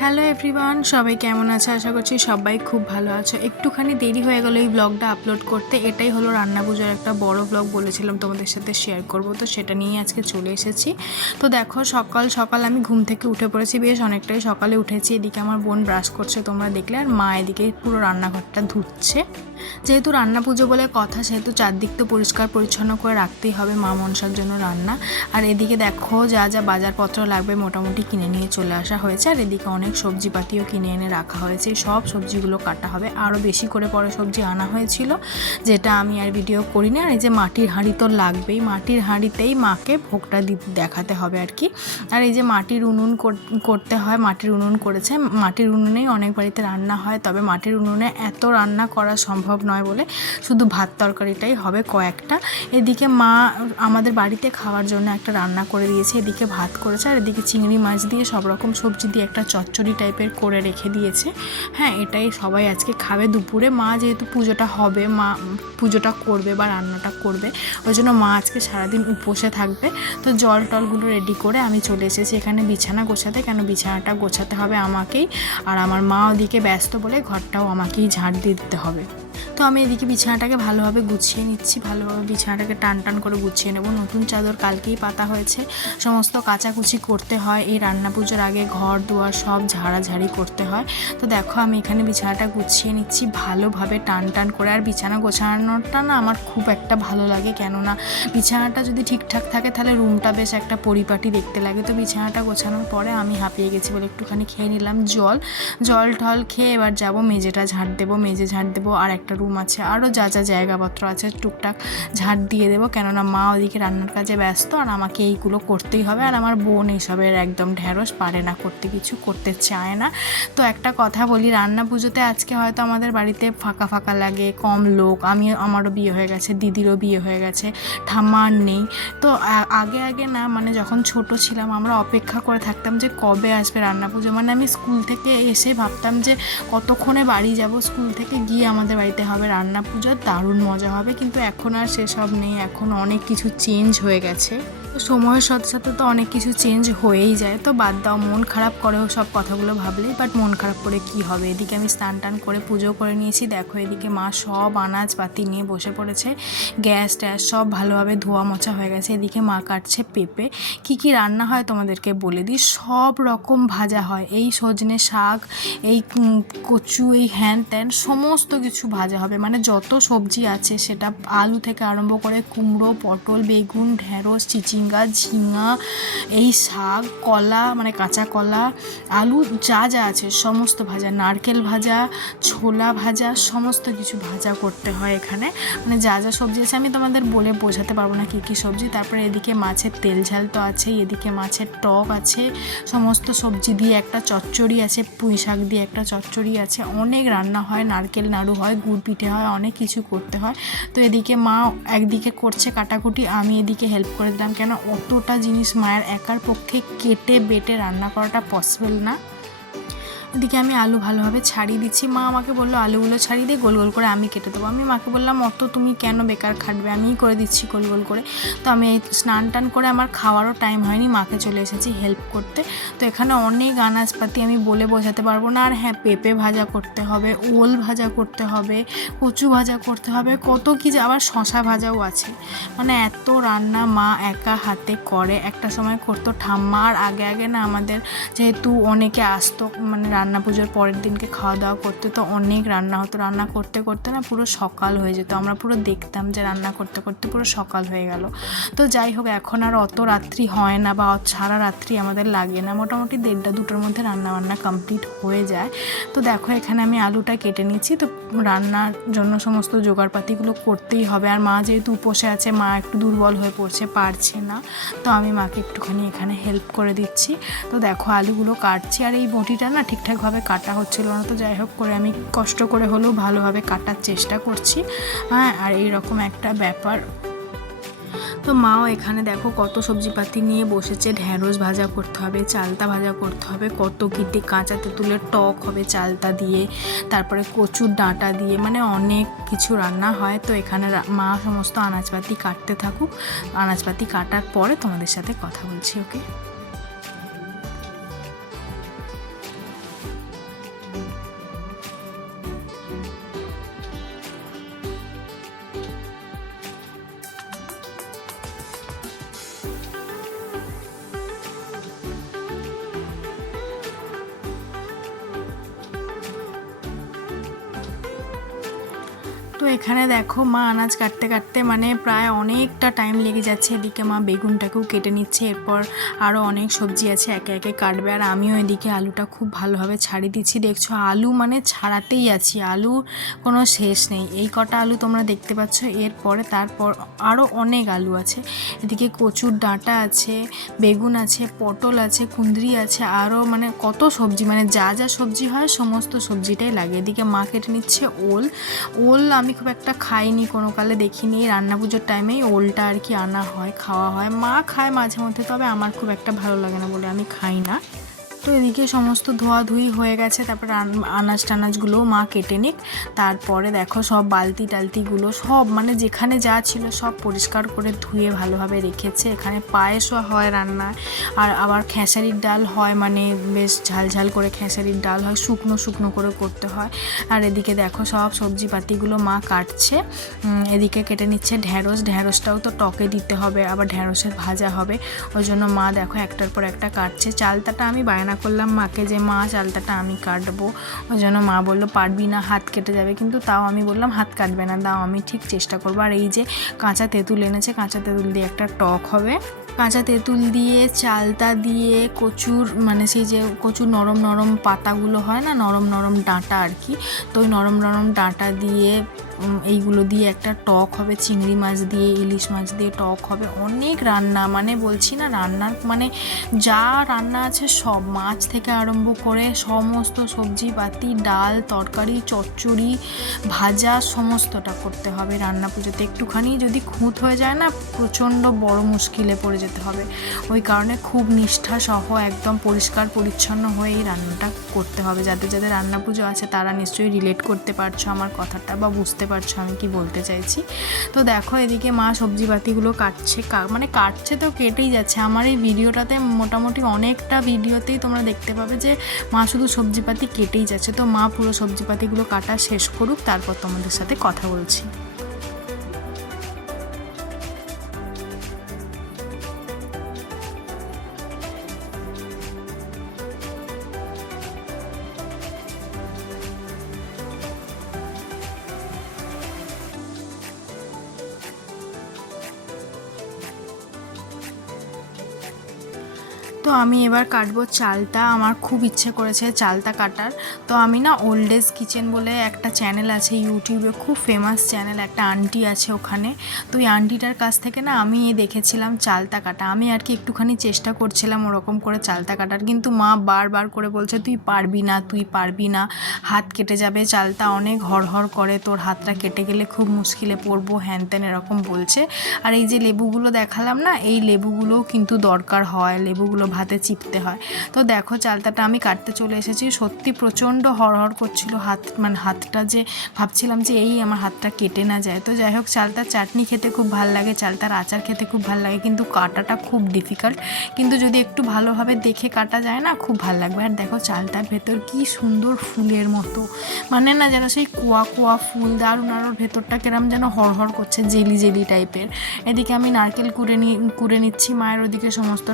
Hello everyone, সবাই কেমন আছে? আশা করছি সবাই খুব ভালো আছো। একটুখানি দেরি হয়ে গেল এই ব্লগটা আপলোড করতে। এটাই হলো রান্না পুজোর একটা বড় ব্লগ, বলেছিলাম তোমাদের সাথে শেয়ার করব, তো সেটা নিয়ে আজকে চলে এসেছি। তো দেখো, সকাল সকাল আমি ঘুম থেকে উঠে পড়েছি, বেশ অনেকটাই সকালে উঠেছি। এদিকে আমার বোন ব্রাশ করছে, তোমরা দেখলে, আর মা এদিকে পুরো রান্নাঘরটা ধুচ্ছে। যেহেতু রান্না পুজো বলে কথা, সেহেতু চারদিক তো পরিষ্কার পরিচ্ছন্ন করে রাখতেই হবে, মা মনসার জন্য রান্না। আর এদিকে দেখো, যা যা বাজারপত্র লাগবে মোটামুটি কিনে নিয়ে চলে আসা হয়েছে। আর এদিকে অনেক সবজিপাতিও কিনে এনে রাখা হয়েছে, সব সবজিগুলো কাটা হবে। আরও বেশি করে পরে সবজি আনা হয়েছিল, যেটা আমি আর ভিডিও করি না। আর এই যে মাটির হাঁড়ি তো লাগবেই, মাটির হাঁড়িতেই মাকে ভোগটা দেখাতে হবে আর কি। আর এই যে মাটির উনুন করতে হয়, মাটির উনুন করেছে। মাটির উনুনেই অনেক বাড়িতে রান্না হয়, তবে মাটির উনুনে এত রান্না করা সম্ভব নয় বলে শুধু ভাত তরকারিটাই হবে কয়েকটা। এদিকে মা আমাদের বাড়িতে খাওয়ার জন্য একটা রান্না করে দিয়েছে, এদিকে ভাত করেছে, আর এদিকে চিংড়ি মাছ দিয়ে সব রকম সবজি দিয়ে একটা চচ্চড়ি টাইপের করে রেখে দিয়েছে। হ্যাঁ, এটাই সবাই আজকে খাবে দুপুরে। মা যেহেতু পুজোটা হবে, মা পুজোটা করবে বা রান্নাটা করবে, ওই জন্য মা আজকে সারাদিন উপোসে থাকবে। তো জল টলগুলো রেডি করে আমি চলে এসেছি এখানে বিছানা গোছাতে, কেন বিছানাটা গোছাতে হবে আমাকেই। আর আমার মা ওদিকে ব্যস্ত বলে ঘরটাও আমাকেই ঝাড় দিয়ে দিতে হবে। তো আমি এদিকে বিছানাটাকে ভালোভাবে গুছিয়ে নিচ্ছি, ভালোভাবে বিছানাটাকে টান টান করে গুছিয়ে নেব। নতুন চাদর কালকেই পাতা হয়েছে, সমস্ত কাচাকুচি করতে হয় এই রান্না পুজোর আগে, ঘর দুয়ার সব ঝাড়াঝাড়ি করতে হয়। তো দেখো, আমি এখানে বিছানাটা গুছিয়ে নিচ্ছি ভালোভাবে টান টান করে। আর বিছানা গোছানোটা না আমার খুব একটা ভালো লাগে, কেননা বিছানাটা যদি ঠিকঠাক থাকে তাহলে রুমটা বেশ একটা পরিপাটি দেখতে লাগে। তো বিছানাটা গোছানোর পরে আমি হাঁপিয়ে গেছি বলে একটুখানি খেয়ে নিলাম জল ঠল খেয়ে এবার যাবো মেজেটা ঝাড় দেবো, মেজে ঝাড় দেবো। আর একটা রুম আছে, আরও যা যা জায়গাপত্র আছে টুকটাক ঝাড় দিয়ে দেবো, কেননা মা ওদিকে রান্নার কাজে ব্যস্ত আর আমাকে এইগুলো করতেই হবে। আর আমার বোন এইসবের একদম ঢ্যাঁড়স, পারে না করতে, কিছু করতে চায় না। তো একটা কথা বলি, রান্না পুজোতে আজকে হয়তো আমাদের বাড়িতে ফাঁকা ফাঁকা লাগে, কম লোক। আমারও বিয়ে হয়ে গেছে, দিদিরও বিয়ে হয়ে গেছে, ঠাম্মার নেই। তো আগে আগে না, মানে যখন ছোট ছিলাম আমরা অপেক্ষা করে থাকতাম যে কবে আসবে রান্না পুজো। মানে আমি স্কুল থেকে এসে ভাবতাম যে কতক্ষণে বাড়ি যাব, স্কুল থেকে গিয়ে আমাদের বাড়িতে হবে রান্না পুজো, দারুণ মজা হবে। কিন্তু এখন আর সেসব নেই, এখন অনেক কিছু চেঞ্জ হয়ে গেছে। তো সময়ের সাথে সাথে তো অনেক কিছু চেঞ্জ হয়েই যায়। তো বাদ দাও, মন খারাপ করেও সব কথাগুলো ভাবলেই, বাট মন খারাপ করে কি হবে। এদিকে আমি স্নান টান করে পুজো করে নিয়েছি। দেখো, এদিকে মা সব আনাজপাতি নিয়ে বসে পড়েছে, গ্যাস ট্যাস সব ভালোভাবে ধোয়া মোছা হয়ে গেছে। এদিকে মা কাটছে পেঁপে। কি রান্না হয় তোমাদেরকে বলে দিই, সব রকম ভাজা হয়, এই সজনে শাক, এই কচু, এই হ্যান ত্যান সমস্ত কিছু ভাজা হবে। মানে যত সবজি আছে, সেটা আলু থেকে আরম্ভ করে কুমড়ো, পটল, বেগুন, ঢ্যাঁড়স, চিচিঙ্গা, ঝিঙা, এই শাক, কলা, মানে কাঁচা কলা, আলু, যা যা আছে সমস্ত ভাজা, নারকেল ভাজা, ছোলা ভাজা, সমস্ত কিছু ভাজা করতে হয় এখানে। মানে যা যা সবজি আছে আমি তোমাদের বলে বোঝাতে পারবো না কী কী সবজি। তারপরে এদিকে মাছের তেল ঝাল তো আছেই, এদিকে মাছের টক আছে, সমস্ত সবজি দিয়ে একটা চচ্চড়ি আছে, পুঁই শাক দিয়ে একটা চচ্চড়ি আছে, অনেক রান্না হয়, নারকেল নাড়ু হয়, গুড় পিঠে হয়, অনেক কিছু করতে হয়। তো এদিকে মা একদিকে করছে কাটাকুটি, আমি এদিকে হেল্প করে দিলাম, কেন অতটা জিনিস মায়ের একার পক্ষে কেটে বেটে রান্না করাটা পসিবল না। এদিকে আমি আলু ভালোভাবে ছাড়িয়ে দিচ্ছি। মা আমাকে বললো আলুগুলো ছাড়িয়ে দিয়ে গোল গোল করে আমি কেটে দেবো। আমি মাকে বললাম অত তুমি কেন বেকার খাটবে, আমিই করে দিচ্ছি গোল গোল করে। তো আমি এই স্নান টান করে আমার খাওয়ারও টাইম হয়নি, মাকে চলে এসেছি হেল্প করতে। তো এখানে অনেক আনাজপাতি আমি বলে বোঝাতে পারবো না। আর হ্যাঁ, পেঁপে ভাজা করতে হবে, ওল ভাজা করতে হবে, কচু ভাজা করতে হবে, কত কী, আবার শশা ভাজাও আছে। মানে এত রান্না মা একা হাতে করে, একটা সময় করতো ঠাম্মা। আর আগে আগে না আমাদের যেহেতু অনেকে আসতো, মানে রান্না পুজোর পরের দিনকে খাওয়া দাওয়া করতে, তো অনেক রান্না হতো। রান্না করতে করতে না পুরো সকাল হয়ে যেত, আমরা পুরো দেখতাম যে রান্না করতে করতে পুরো সকাল হয়ে গেল। তো যাই হোক, এখন আর অত রাত্রি হয় না, বা সারা রাত্রি আমাদের লাগে না, মোটামুটি 1:30-2টার মধ্যে রান্নাবান্না কমপ্লিট হয়ে যায়। তো দেখো, এখানে আমি আলুটা কেটে নিচ্ছি। তো রান্নার জন্য সমস্ত জোগাড়পাতিগুলো করতেই হবে। আর মা যেহেতু উপোসে আছে, মা একটু দুর্বল হয়ে পড়ছে, পারছে না। তো আমি মাকে একটুখানি এখানে হেল্প করে দিচ্ছি। তো দেখো, আলুগুলো কাটছি, আর এই বটিটা না ঠিকঠাকভাবে কাটা হচ্ছিল না। তো যাই হোক করে আমি কষ্ট করে হলেও ভালোভাবে কাটার চেষ্টা করছি। হ্যাঁ, আর এইরকম একটা ব্যাপার। তো মাও এখানে দেখো কত সবজিপাতি নিয়ে বসেছে, ঢ্যাঁড়স ভাজা করতে হবে, চালতা ভাজা করতে হবে, কত কিটি কাঁচা তেঁতুলের টক হবে চালতা দিয়ে, তারপরে কচুর ডাঁটা দিয়ে, মানে অনেক কিছু রান্না হয়। তো এখানে মা সমস্ত আনাজপাতি কাটতে থাকুক, আনাজপাতি কাটার পরে তোমাদের সাথে কথা বলছি। ওকে। এখানে দেখো মা আনাজ কাটতে কাটতে মানে প্রায় অনেকটা টাইম লেগে যাচ্ছে। এদিকে মা বেগুনটাকেও কেটে নিচ্ছে, এরপর আরও অনেক সবজি আছে একে একে কাটবে, আর আমিও এদিকে আলুটা খুব ভালোভাবে ছাড়িয়ে দিচ্ছি। দেখছো আলু মানে ছাড়াতেই আছি, আলু কোনো শেষ নেই। এই কটা আলু তোমরা দেখতে পাচ্ছ, এরপরে তারপর আরও অনেক আলু আছে। এদিকে কচুর ডাঁটা আছে, বেগুন আছে, পটল আছে, কুঁদরি আছে, আরও মানে কত সবজি, মানে যা যা সবজি হয় সমস্ত সবজিটাই লাগে। এদিকে মা কেটে নিচ্ছে ওল। ওল আমি খুব একটা খাইনি, কোনো কালে দেখিনি, রান্না পুজোর টাইমেই ওলটা আর কি আনা হয়, খাওয়া হয়, মা খায় মাঝে মধ্যে, তবে আমার খুব একটা ভালো লাগে না বলে আমি খাই না। তো এদিকে সমস্ত ধোয়াধুয়ি হয়ে গেছে, তারপর আনাজ টানাজগুলোও মা কেটে নিক। তারপরে দেখো সব বালতি টালতিগুলো সব মানে যেখানে যা ছিল সব পরিষ্কার করে ধুয়ে ভালোভাবে রেখেছে। এখানে পায়েসও হয় রান্নায়, আর আবার খেসারির ডাল হয়, মানে বেশ ঝাল ঝাল করে খেসারির ডাল হয়, শুকনো শুকনো করে করতে হয়। আর এদিকে দেখো সব সবজিপাতিগুলো মা কাটছে। এদিকে কেটে নিচ্ছে ঢ্যাঁড়স, ঢ্যাঁড়সটাও তো টকে দিতে হবে, আবার ঢ্যাঁড়সের ভাজা হবে, ওই জন্য মা দেখো একটার পর একটা কাটছে। চালতাটা আমি বায়না করলাম মাকে যে মা চালতাটা আমি কাটবো, ওই জন্য মা বললো পারবি না, হাত কেটে যাবে, কিন্তু তাও আমি বললাম হাত কাটবে না, দাও আমি ঠিক চেষ্টা করবো। আর এই যে কাঁচা তেঁতুল এনেছে, কাঁচা তেঁতুল দিয়ে একটা টক হবে। কাঁচা তেঁতুল দিয়ে, চালতা দিয়ে, কচুর মানে সেই যে কচুর নরম নরম পাতাগুলো হয় না, নরম নরম ডাঁটা আর কি, তো ওই নরম নরম ডাঁটা দিয়ে এইগুলো দিয়ে একটা টক হবে, চিংড়ি মাছ দিয়ে, ইলিশ মাছ দিয়ে টক হবে। অনেক রান্না, মানে বলছি না রান্নার মানে যা রান্না আছে সব, মাছ থেকে আরম্ভ করে সমস্ত সবজিপাতি, ডাল, তরকারি, চচ্চড়ি, ভাজা সমস্তটা করতে হবে রান্না পুজোতে। একটুখানি যদি খুঁত হয়ে যায় না, প্রচণ্ড বড় মুশকিলে পড়ে যেতে হবে। ওই কারণে খুব নিষ্ঠা সহ একদম পরিষ্কার পরিচ্ছন্ন হয়ে এই রান্নাটা করতে হবে। যাদের যাদের রান্না পুজো আছে তারা নিশ্চয়ই রিলেট করতে পারছো আমার কথাটা, বা বুঝতে পারছো আমি কি বলতে চাইছি। তো দেখো এদিকে মা সবজিপাতিগুলো কাটছে, মানে কাটছে তো কেটেই যাচ্ছে। আমার এই ভিডিওটাতে মোটামুটি অনেকটা ভিডিওতেই তোমরা দেখতে পাবে যে মা শুধু সবজিপাতি কেটেই যাচ্ছে। তো মা পুরো সবজিপাতিগুলো কাটা শেষ করুক, তারপর তোমাদের সাথে কথা বলছি। তো আমি এবার কাটবো চালতা। আমার খুব ইচ্ছে করেছে চালতা কাটার। তো আমি না ওল্ড এজ কিচেন বলে একটা চ্যানেল আছে ইউটিউবে, খুব ফেমাস চ্যানেল, একটা আন্টি আছে ওখানে। তো ওই আন্টিটার কাছ থেকে না আমি দেখেছিলাম চালতা কাটা। আমি আর কি একটুখানি চেষ্টা করছিলাম ওরকম করে চালতা কাটার, কিন্তু মা বারবার করে বলছে তুই পারবি না, তুই পারবি না, হাত কেটে যাবে, চালতা অনেক হড়হড় করে, তোর হাতটা কেটে গেলে খুব মুশকিলে পড়বো, হ্যান ত্যান এরকম বলছে। আর এই যে লেবুগুলো দেখালাম না, এই লেবুগুলোও কিন্তু দরকার হয়, লেবুগুলো ভাতে চিপতে হয়। তো দেখো চালতাটা আমি কাটতে চলে এসেছি। সত্যি প্রচণ্ড হড়হড় করছিল হাত, মানে হাতটা যে ভাবছিলাম যে এই আমার হাতটা কেটে না যায়। তো যাই হোক, চালতার চাটনি খেতে খুব ভালো লাগে, চালতার আচার খেতে খুব ভালো লাগে, কিন্তু কাটাটা খুব ডিফিকাল্ট। কিন্তু যদি একটু ভালোভাবে দেখে কাটা যায় না, খুব ভালো লাগবে। আর দেখো চালতার ভেতর কি সুন্দর ফুলের মতো, মানে না যেন সেই কুয়া কুয়া ফুল, দারুণ। আর ওর ভেতরটা কেরম যেন হড়হড় করছে, জেলি জেলি টাইপের। এদিকে আমি নারকেল কুড়ে নিচ্ছি। মায়ের ওদিকে সমস্ত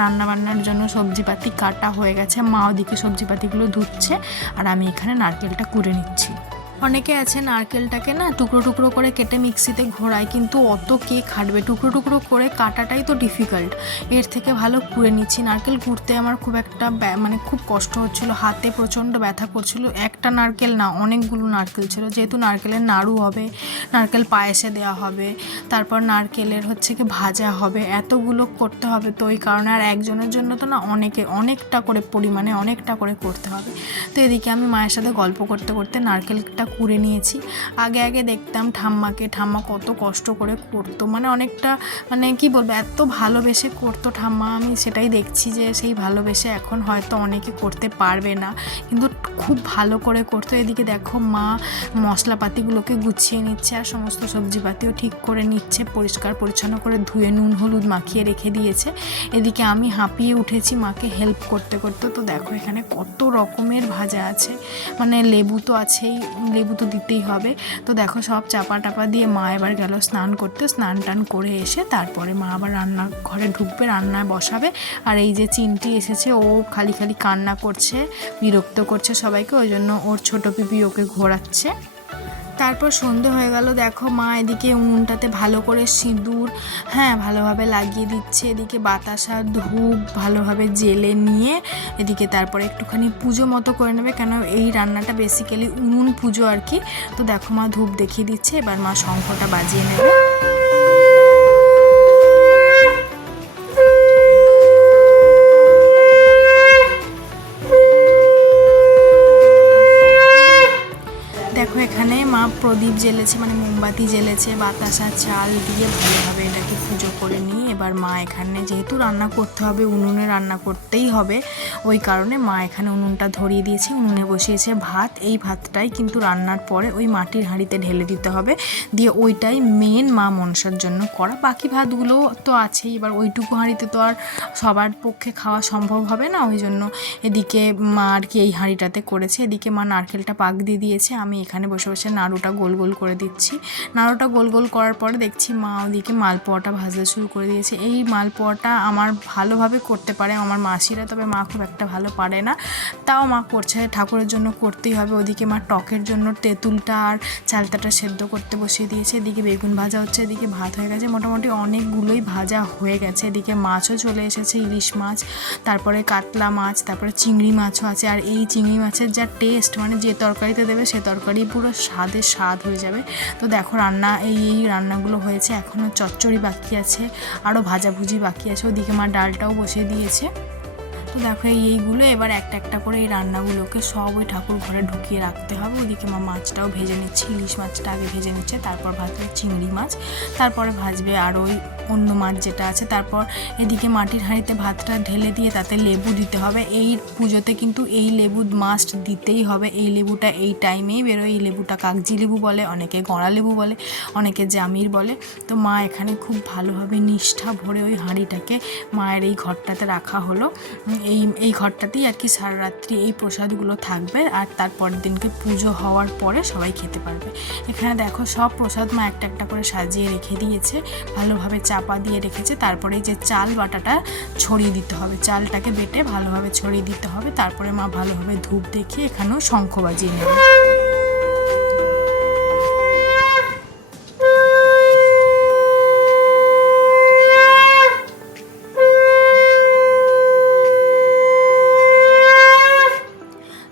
রান্নাবান্নার জন্য সবজিপাতি কাটা হয়ে গেছে, মা ওদিকে সবজিপাতিগুলো ধুচ্ছে, আর আমি এখানে নারকেলটা কুড়ে নিচ্ছি। অনেকে আছে নারকেলটাকে না টুকরো টুকরো করে কেটে মিক্সিতে ঘোরায়, কিন্তু অত কে খাটবে, টুকরো টুকরো করে কাটাটাই তো ডিফিকাল্ট। এর থেকে ভালো কুড়ে নিচ্ছি। নারকেল কুড়তে আমার খুব একটা মানে খুব কষ্ট হচ্ছিল, হাতে প্রচণ্ড ব্যথা করছিল। একটা নারকেল না, অনেকগুলো নারকেল ছিল, যেহেতু নারকেলের নাড়ু হবে, নারকেল পায়েসে দেওয়া হবে, তারপর নারকেলের হচ্ছে কি ভাজা হবে, এতগুলো করতে হবে। তো ওই কারণে, আর একজনের জন্য তো না, অনেকটা করে পরিমাণে অনেকটা করে করতে হবে। তো এদিকে আমি মায়ের সাথে গল্প করতে করতে নারকেলটা কুড়ে নিয়েছি। আগে দেখতাম ঠাম্মাকে, ঠাম্মা কত কষ্ট করে করতো, মানে অনেকটা মানে কি বলবো, এত ভালোবেসে করতো ঠাম্মা। আমি সেটাই দেখছি যে সেই ভালোবেসে এখন হয়তো অনেকে করতে পারবে না, কিন্তু খুব ভালো করে করতো। এদিকে দেখো মা মশলাপাতিগুলোকে গুছিয়ে নিচ্ছে, আর সমস্ত সবজিপাতিও ঠিক করে নিচ্ছে, পরিষ্কার পরিচ্ছন্ন করে ধুয়ে নুন হলুদ মাখিয়ে রেখে দিয়েছে। এদিকে আমি হাঁপিয়ে উঠেছি মাকে হেল্প করতে করতে। তো দেখো এখানে কত রকমের ভাজা আছে, মানে লেবু তো আছেই, লেবু তো দিতেই হবে। তো দেখো সব চাপা টাপা দিয়ে মা এবার গেল স্নান করতে। স্নান টান করে এসে তারপরে মা আবার রান্নাঘরে ঢুকবে, রান্নায় বসাবে। আর এই যে চিনটি এসেছে, ও খালি খালি কান্না করছে, বিরক্ত করছে সবাইকে, ওই জন্য ওর ছোটো পিপি ওকে ঘোরাচ্ছে। তারপর সন্ধে হয়ে গেল, দেখো মা এদিকে উনুনটাতে ভালো করে সিঁদুর ভালোভাবে লাগিয়ে দিচ্ছে, এদিকে বাতাসা ধূপ ভালোভাবে জেলে নিয়ে এদিকে তারপরে একটুখানি পুজো মতো করে নেবে, কেন এই রান্নাটা বেসিক্যালি উনুন পুজো আর কি। তো দেখো মা ধূপ দেখিয়ে দিচ্ছে, এবার মা শঙ্খটা বাজিয়ে নেবে। দেখো এখানে মা প্রদীপ জ্বেলেছে, মানে মোমবাতি জ্বেলেছে, বাতাসা চাল দিয়ে ভালোভাবে এটাকে পুজো করে নিয়ে এবার মা এখানে যেহেতু রান্না করতে হবে, উনুনে রান্না করতেই হবে, ওই কারণে মা এখানে উনুনটা ধরিয়ে দিয়েছে, উনুনে বসিয়েছে ভাত। এই ভাতটাই কিন্তু রান্নার পরে ওই মাটির হাঁড়িতে ঢেলে দিতে হবে, দিয়ে ওইটাই মেন মা মনসার জন্য করা। বাকি ভাতগুলো তো আছেই, এবার ওইটুকু হাঁড়িতে তো আর সবার পক্ষে খাওয়া সম্ভব হবে না, ওই জন্য এদিকে মা আর কি এই হাঁড়িটাতে করেছে। এদিকে মা নারকেলটা পাক দিয়ে দিয়েছে, আমি এখানে বসে বসে নাড়ুটা গোল গোল করে দিচ্ছি। নাড়ুটা গোল গোল করার পরে দেখছি মা ওদিকে মালপোয়াটা ভাজতে শুরু করে দিয়েছে। এই মালপোয়াটা আমার ভালোভাবে করতে পারে আমার মাসিরা, তবে মা খুব একটা ভালো পারে না, তাও মা করছে, ঠাকুরের জন্য করতেই হবে। ওদিকে মা টকের জন্য তেঁতুলটা আর চালতাটা সেদ্ধ করতে বসিয়ে দিয়েছে, এদিকে বেগুন ভাজা হচ্ছে, এদিকে ভাত হয়ে গেছে, মোটামুটি অনেকগুলোই ভাজা হয়ে গেছে। এদিকে মাছও চলে এসেছে, ইলিশ মাছ, তারপরে কাতলা মাছ, তারপরে চিংড়ি মাছও আছে। আর এই চিংড়ি মাছের যা টেস্ট, মানে যে তরকারিতে দেবে সে তরকারি পুরো স্বাদ হয়ে যাবে। তো দেখো রান্না এই রান্নাগুলো হয়েছে, এখনও চচ্চড়ি বাকি আছে, আরও ভাজাভুজি বাকি আছে। ওদিকে মা ডালটাও বসিয়ে দিয়েছে। তো দেখো এইগুলো এবার একটা একটা করে এই রান্নাগুলোকে সব ওই ঠাকুর ঘরে ঢুকিয়ে রাখতে হবে। ওদিকে মা মাছটাও ভেজে নিচ্ছে, ইলিশ মাছটা আগে ভেজে নিচ্ছে, তারপর ভাজবে চিংড়ি মাছ, তারপরে ভাজবে আর ওই অন্য মাছ যেটা আছে। তারপর এদিকে মাটির হাঁড়িতে ভাতটা ঢেলে দিয়ে তাতে লেবু দিতে হবে। এই পুজোতে কিন্তু এই লেবু মাস্ট দিতেই হবে, এই লেবুটা এই টাইমেই বেরোয়। এই লেবুটা কাগজি লেবু বলে, অনেকে গড়া লেবু বলে, অনেকে জামির বলে। তো মা এখানে খুব ভালোভাবে নিষ্ঠা ভরে ওই হাঁড়িটাকে মায়ের এই ঘরটাতে রাখা হলো। এই ঘরটাতেই আর কি সারা রাত্রি এই প্রসাদগুলো থাকবে, আর তারপরের দিনকে পুজো হওয়ার পরে সবাই খেতে পারবে। এখানে দেখো সব প্রসাদ মা একটা একটা করে সাজিয়ে রেখে দিয়েছে, ভালোভাবে চাপা দিয়ে রেখেছে। তারপরে যে চাল বাটাটা ছড়িয়ে দিতে হবে, চালটাকে বেটে ভালোভাবে ছড়িয়ে দিতে হবে। তারপরে মা ভালোভাবে ধূপ দেখিয়ে এখানেও শঙ্খ বাজিয়ে নেবে।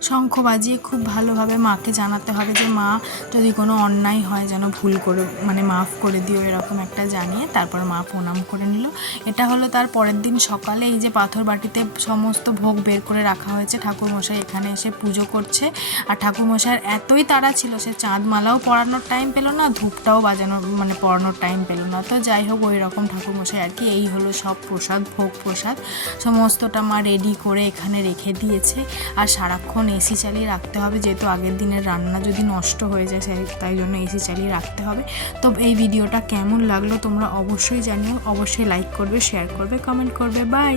শঙ্খ বাজিয়ে খুব ভালোভাবে মাকে জানাতে হবে যে মা যদি কোনো অন্যায় হয় যেন ভুল করে মানে মাফ করে দিও, এরকম একটা জানিয়ে তারপর মা প্রণাম করে নিল। এটা হলো তার পরের দিন সকালে এই যে পাথর বাটিতে সমস্ত ভোগ বের করে রাখা হয়েছে। ঠাকুরমশাই এখানে এসে পুজো করছে, আর ঠাকুরমশাইয়ের এতই তাড়া ছিল সে চাঁদমালাও পরানোর টাইম পেল না, ধূপটাও বাজানোর মানে পরানোর টাইম পেল না। তো যাই হোক ওই রকম ঠাকুরমশাই আর কি। এই হলো সব প্রসাদ, ভোগ প্রসাদ সমস্তটা মা রেডি করে এখানে রেখে দিয়েছে। আর সারাক্ষণ এসি চালিয়ে রাখতে হবে, যেহেতু আগের দিনের রান্না যদি নষ্ট হয়ে যায় তাই জন্য এসি চালিয়ে রাখতে হবে। তো এই ভিডিওটা কেমন লাগলো তোমরা অবশ্যই জানিও, অবশ্যই লাইক করবে, শেয়ার করবে, কমেন্ট করবে। বাই।